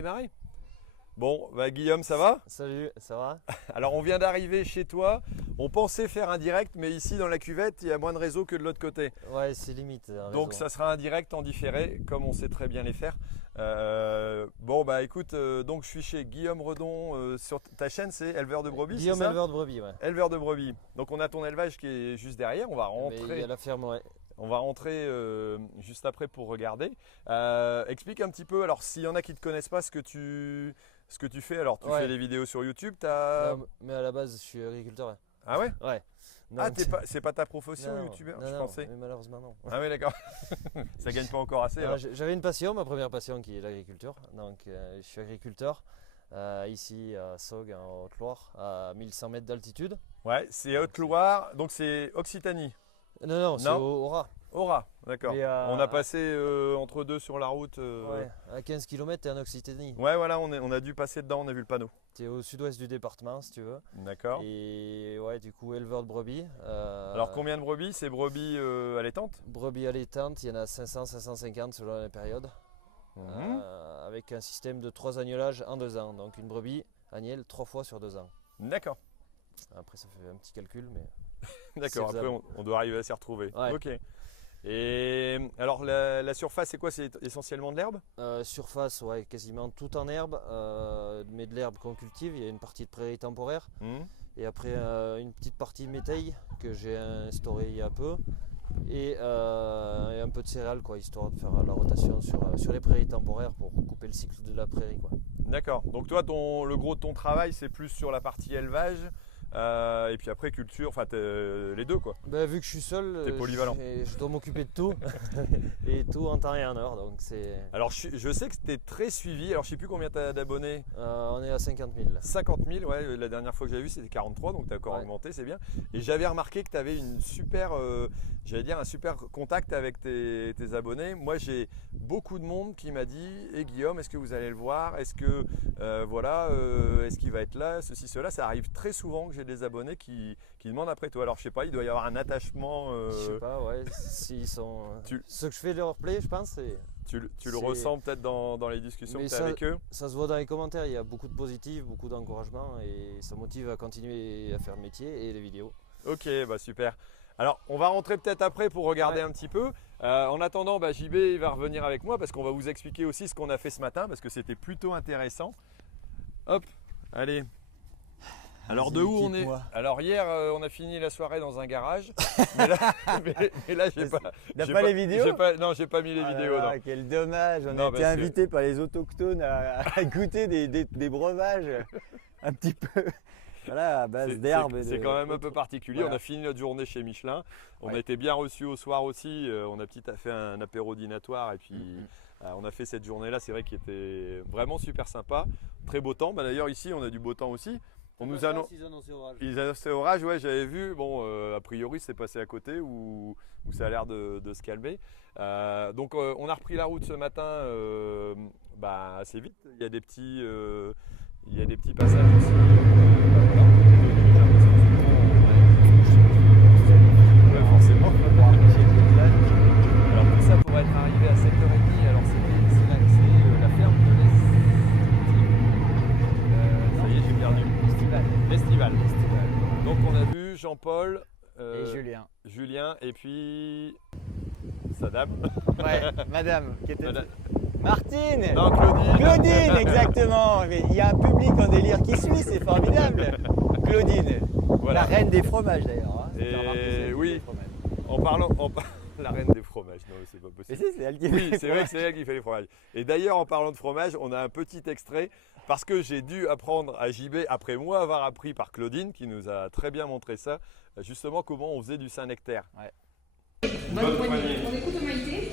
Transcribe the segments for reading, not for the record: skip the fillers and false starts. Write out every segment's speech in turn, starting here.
Démarrer. Bon, bah Guillaume, ça va? Salut, ça va? Alors on vient d'arriver chez toi, on pensait faire un direct, mais ici dans la cuvette, il y a moins de réseau que de l'autre côté. Ouais, c'est limite. Donc ça sera un direct en différé, comme on sait très bien les faire. Bon bah écoute, donc je suis chez Guillaume Redon, sur ta chaîne c'est éleveur de brebis, Guillaume c'est ça? éleveur de brebis, ouais. Éleveur de brebis. Donc on a ton élevage qui est juste derrière, on va Mais il y rentrer. a la ferme, ouais. On va rentrer juste après pour regarder. Explique un petit peu, alors s'il y en a qui ne te connaissent pas ce que tu fais, alors tu Ouais. fais des vidéos sur YouTube, t'as... Non, mais à la base, je suis agriculteur. Ah ouais? Ouais. Ah, Donc, c'est pas ta profession non, youtubeur, non, je non, pensais. mais malheureusement, non. Ah ouais, d'accord. Ça gagne pas encore assez Non, alors. j'avais une passion, ma première passion qui est l'agriculture. Donc, je suis agriculteur ici à Saugues, en Haute-Loire, à 1100 mètres d'altitude. Ouais, c'est Haute-Loire, donc c'est Occitanie. Non, c'est Non. au Raz. Aura, d'accord. Mais, On a passé entre deux sur la route. Ouais, à 15 km, t'es en Occitanie. Ouais, voilà, on a dû passer dedans, on a vu le panneau. T'es au sud-ouest du département, si tu veux. D'accord. Et ouais, du coup, éleveur de brebis. Alors combien de brebis? C'est brebis allaitantes? Brebis allaitantes, il y en a 500-550 selon les périodes. Mhm. Avec un système de 3 agnelages en 2 ans. Donc une brebis agnelle 3 fois sur 2 ans. D'accord. Après, ça fait un petit calcul, mais D'accord, C'est après faisable. on doit arriver à s'y retrouver. Ouais. Ok. Et alors la surface c'est quoi? C'est essentiellement de l'herbe? surface, ouais, quasiment tout en herbe, mais de l'herbe qu'on cultive. Il y a une partie de prairie temporaire Mhm. et après une petite partie métail que j'ai instaurée il y a peu. Et un peu de céréales, quoi, histoire de faire la rotation sur les prairies temporaires pour couper le cycle de la prairie, quoi. D'accord. Donc toi le gros de ton travail c'est plus sur la partie élevage et puis après culture, enfin les deux quoi. Ben, vu que je suis seul, T'es polyvalent. je dois m'occuper de tout et tout en temps et en heure, donc c'est. Alors je sais que c'était très suivi, alors je sais plus combien tu as d'abonnés. On est à 50 000. 50 000, ouais, la dernière fois que j'avais vu c'était 43, donc tu as encore Ouais. augmenté, c'est bien. Et j'avais remarqué que tu avais une super, j'allais dire un super contact avec tes abonnés. Moi j'ai beaucoup de monde qui m'a dit, et Guillaume, est-ce que vous allez le voir? Est-ce que est-ce qu'il va être là? Ceci, cela, ça arrive très souvent que j'ai des abonnés qui demandent après toi. Alors je sais pas, il doit y avoir un attachement. Je sais pas, ouais, s'ils sont. Tu- Ce que je fais de leur play, je pense, c'est. Tu le C'est- ressens peut-être dans les discussions Mais que tu as ça- avec eux? Ça se voit dans les commentaires, il y a beaucoup de positifs, beaucoup d'encouragement et ça motive à continuer à faire le métier et les vidéos. Ok, bah super. Alors, on va rentrer peut-être après pour regarder Ouais. un petit peu. En attendant, bah, JB il va revenir avec moi parce qu'on va vous expliquer aussi ce qu'on a fait ce matin parce que c'était plutôt intéressant. Hop, allez. Alors de où on est? quitte-moi. Alors hier, on a fini la soirée dans un garage. Mais là, mais là, j'ai pas. T'as j'ai pas les vidéos? Non, j'ai pas mis les Ah là vidéos. là, Non. quel dommage, on Non, a été parce que- invités par les autochtones à goûter des breuvages un petit peu voilà, à base d'herbe. et C'est de- quand même un peu particulier. Voilà. On a fini notre journée chez Michelin. On a Ouais. été bien reçus au soir aussi. On a fait un apéro dînatoire et puis on a fait cette journée-là. C'est vrai qu'il était vraiment super sympa. Très beau temps. Bah, d'ailleurs ici on a du beau temps aussi. On nous a Ils annoncent orage. ils annonçaient orage, ouais, j'avais vu. Bon, a priori, c'est passé à côté ou ça a l'air de se calmer. Donc, on a repris la route ce matin assez vite. Il y a des petits passages aussi. Ouais, forcément. Alors, tout ça pour être arrivé à 7h30. Alors, c'est la ferme de ça y est, j'ai perdu. L'Estival. Donc on a vu Jean-Paul, Et Julien. Julien et puis sa dame. Ouais, madame, qui était. Madame- Martine. Non, Claudine. Claudine, exactement. Mais il y a un public en délire qui suit, c'est formidable. Claudine, Voilà. la reine des fromages d'ailleurs. Hein. Et T'as remarqué, c'est elle qui oui. fait les fromages. En parlant, la reine des fromages, non c'est pas Mais possible. c'est elle qui Oui, fait c'est les vrai que c'est elle qui fait les fromages. Et d'ailleurs, en parlant de fromage, on a un petit extrait parce que j'ai dû apprendre à JB, après moi avoir appris par Claudine, qui nous a très bien montré ça, justement comment on faisait du Saint-Nectaire. Bonne poignée. On écoute Maïté.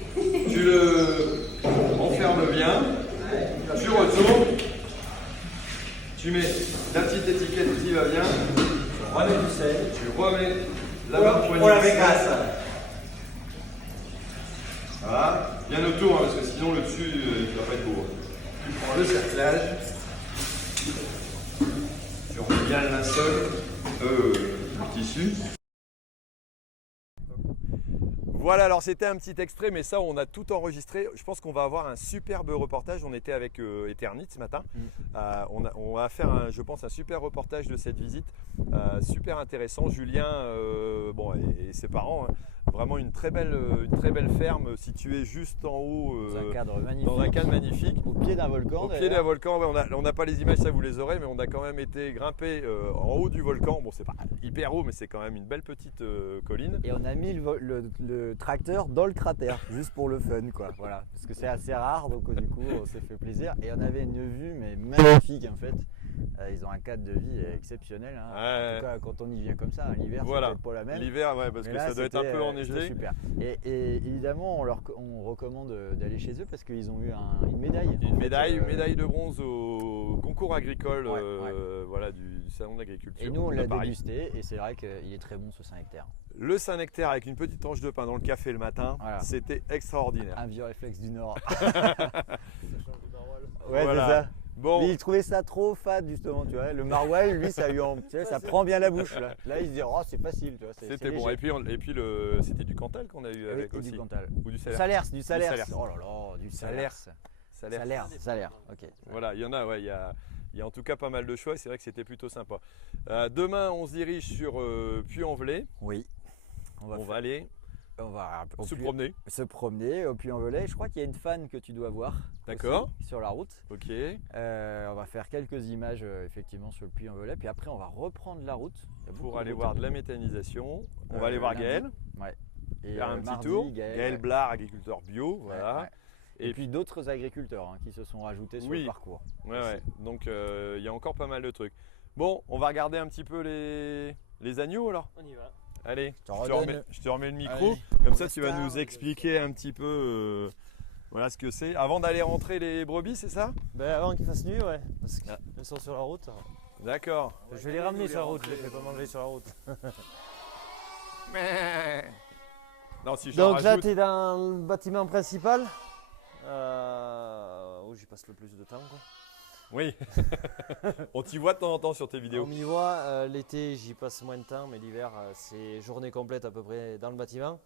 Tu le enfermes bien, tu retournes, tu mets la petite étiquette qui va bien, On remet du sel. tu remets la barre poignée. Pour la de sel. Vegas. Voilà, bien autour hein, parce que sinon le dessus il va pas être beau. Tu prends le cerclage, tu remets bien le linceul, le tissu. Voilà, alors c'était un petit extrait, mais ça, on a tout enregistré. Je pense qu'on va avoir un superbe reportage. On était avec Eternit ce matin. On va faire, je pense, un super reportage de cette visite. Super intéressant. Julien et ses parents, hein. Vraiment une très belle ferme située juste en haut. Dans un cadre magnifique. Dans un cadre magnifique. Au pied d'un volcan. Au pied d'un volcan, ouais, on n'a pas les images, ça vous les aurez, mais on a quand même été grimper en haut du volcan. Bon, c'est pas hyper haut, mais c'est quand même une belle petite colline. Et on a mis le tracteur dans le cratère, juste pour le fun, quoi. Voilà, parce que c'est assez rare, donc du coup, on s'est fait plaisir. Et on avait une vue, mais magnifique en fait. Ils ont un cadre de vie exceptionnel. Hein. Ouais. En tout cas, quand on y vient comme ça, l'hiver, Voilà. c'est peut-être pas la même. L'hiver, ouais, parce Mais que là, ça doit être un c'était, peu enneigé. super. Et évidemment, on recommande d'aller chez eux parce qu'ils ont eu une médaille. Une médaille de bronze au concours agricole Ouais. Voilà, du salon d'agriculture. Et nous, on de l'a Paris. dégusté et c'est vrai qu'il est très bon ce Saint-Nectaire. Le Saint-Nectaire avec une petite tranche de pain dans le café le matin, Voilà. c'était extraordinaire. Un vieux réflexe du Nord. Voilà. C'est ça. Bon, Mais il trouvait ça trop fade justement, tu vois. Le maroilles, lui, ça prend bien la bouche. Là il se dit, oh, c'est facile, tu vois. c'était bon. léger. Et puis c'était du Cantal qu'on a eu avec Et aussi. du Cantal. Ou du Salers. Du Salers. Salers. Oh là là, du Salers. Salers. Salers. Ok. Voilà, il y en a, ouais, il y a en tout cas pas mal de choix et c'est vrai que c'était plutôt sympa. Demain, on se dirige sur Puy-en-Velay. Oui. On va aller on va se promener. se promener au Puy-en-Velay. Je crois qu'il y a une fan que tu dois voir. D'accord. aussi, sur la route. Ok. On va faire quelques images effectivement sur le Puy-en-Velay. Puis après, on va reprendre la route. Il y a beaucoup Pour de aller routes. voir de la méthanisation. On va aller voir lundi. Gaël. Ouais. Et Faire un petit mardi, tour. Gaël, Gaël ouais. Blard, agriculteur bio. Voilà. Ouais. Et puis d'autres agriculteurs qui se sont rajoutés sur Oui. le parcours. Ouais. Donc il y a encore pas mal de trucs. Bon, on va regarder un petit peu les agneaux alors. On y va. Allez, Je te redonne. je te remets le micro. Allez. Comme ça, tu vas nous expliquer un petit peu voilà ce que c'est. Avant d'aller rentrer les brebis, c'est ça? Ben, avant qu'il fasse nuit, ouais, parce qu'elles sont sur la route. D'accord. Je vais les ramener sur la route, je les fais pas manger sur la route. Non, si j'en Donc là, rajoute. tu es dans le bâtiment principal, où j'y passe le plus de temps, quoi. Oui. On t'y voit de temps en temps sur tes vidéos. On y voit, l'été j'y passe moins de temps, mais l'hiver c'est journée complète à peu près dans le bâtiment.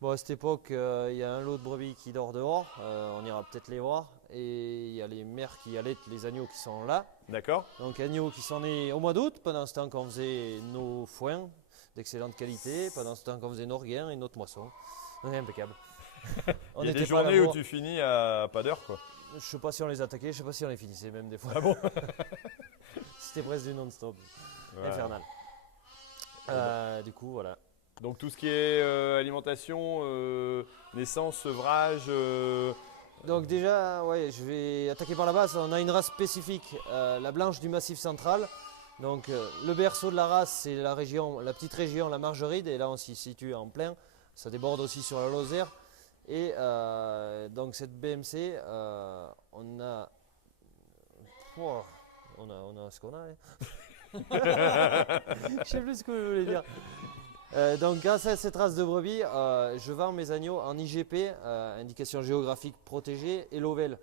Bon, à cette époque, il y a un lot de brebis qui dort dehors, on ira peut-être les voir. Et il y a les mères qui allaitent les agneaux qui sont là. D'accord. Donc agneaux qui sont nés au mois d'août, pendant ce temps qu'on faisait nos foins d'excellente qualité, pendant ce temps qu'on faisait nos regains et notre moisson. Donc impeccable. On Il y a était des pas à la journées où bourre. tu finis à pas d'heure quoi. Je sais pas si on les attaquait, je sais pas si on les finissait même des fois. Ah bon? C'était presque du non-stop, Voilà. infernal. Du coup, voilà. Donc tout ce qui est alimentation, naissance, sevrage. Donc déjà, ouais, je vais attaquer par la base. On a une race spécifique, la blanche du Massif central. Donc le berceau de la race, c'est la petite région, la Margeride. Et là, on s'y situe en plein. Ça déborde aussi sur la Lozère. Et donc cette BMC, on a ce qu'on a. Je sais plus ce que je voulais dire. Donc grâce à cette race de brebis, je vends mes agneaux en IGP, indication géographique protégée, et Lovel.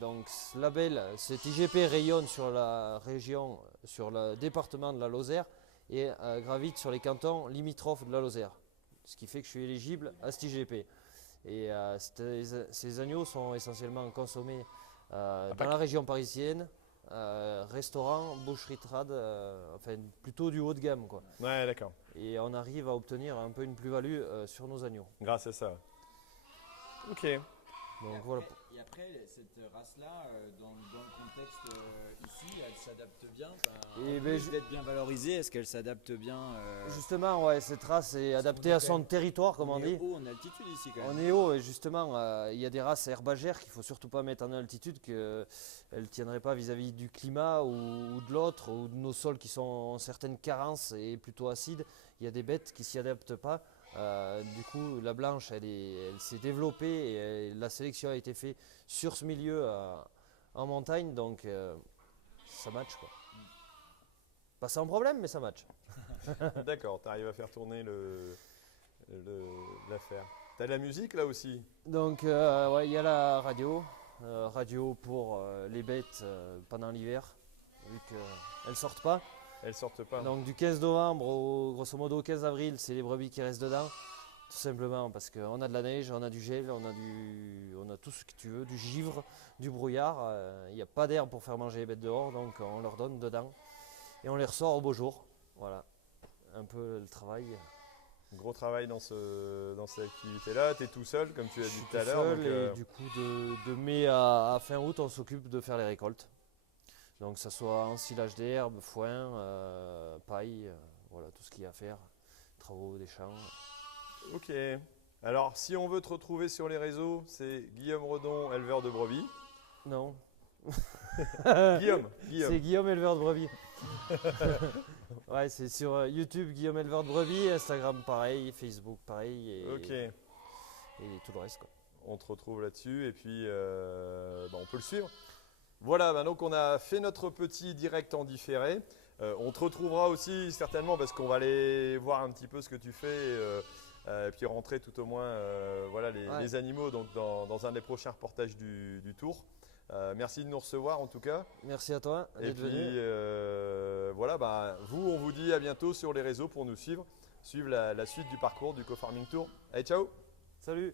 Donc ce label, cet IGP rayonne sur la région, sur le département de la Lozère et gravite sur les cantons limitrophes de la Lozère. Ce qui fait que je suis éligible à cet IGP. Et ces agneaux sont essentiellement consommés dans la région parisienne, restaurant, boucherie trad, enfin plutôt du haut de gamme, quoi. Ouais, d'accord. Et on arrive à obtenir un peu une plus-value sur nos agneaux. Grâce à ça. Ok. Donc voilà. Et après, cette race-là, dans le contexte ici, elle s'adapte bien. Et ben, d'être bien valorisée, est-ce qu'elle s'adapte bien Justement, ouais, cette race est adaptée à son territoire, comme on dit. haut en altitude ici quand On même. est haut et justement, il y a des races herbagères qu'il ne faut surtout pas mettre en altitude, qu'elles ne tiendraient pas vis-à-vis du climat ou de l'autre, ou de nos sols qui sont en certaines carences et plutôt acides. Il y a des bêtes qui ne s'y adaptent pas. Du coup, la blanche, elle s'est développée et la sélection a été faite sur ce milieu en montagne, donc ça match, quoi. Pas sans problème, mais ça match. D'accord, tu arrives à faire tourner l'affaire. T'as de la musique là aussi? Donc, ouais, il y a la radio. Radio pour les bêtes pendant l'hiver, vu qu'elles ne sortent pas. Elles sortent pas. Donc, du 15 novembre au grosso modo 15 avril, c'est les brebis qui restent dedans. Tout simplement parce qu'on a de la neige, on a du gel, on a tout ce que tu veux, du givre, du brouillard. Il n'y a pas d'air pour faire manger les bêtes dehors, donc on leur donne dedans et on les ressort au beau jour. Voilà, un peu le travail. Gros travail dans cette activité-là. Tu es tout seul, comme tu as Je dit suis tout à tout l'heure. seul donc, et du coup de mai à fin août, on s'occupe de faire les récoltes. Donc ça soit ensilage d'herbe, foin, paille, voilà tout ce qu'il y a à faire, travaux des champs. Ok. Alors, si on veut te retrouver sur les réseaux, c'est Guillaume Redon, éleveur de brebis. Non, Guillaume. c'est Guillaume éleveur de brebis. Ouais, c'est sur YouTube Guillaume éleveur de brebis, Instagram pareil, Facebook pareil Ok. et tout le reste quoi. On te retrouve là-dessus et puis on peut le suivre. Voilà, donc on a fait notre petit direct en différé. On te retrouvera aussi certainement parce qu'on va aller voir un petit peu ce que tu fais et puis rentrer tout au moins les animaux donc dans un des prochains reportages du tour. Merci de nous recevoir en tout cas. Merci à toi Et d'être puis venu. vous, on vous dit à bientôt sur les réseaux pour nous suivre la suite du parcours du Co-Farming Tour. Allez, ciao! Salut!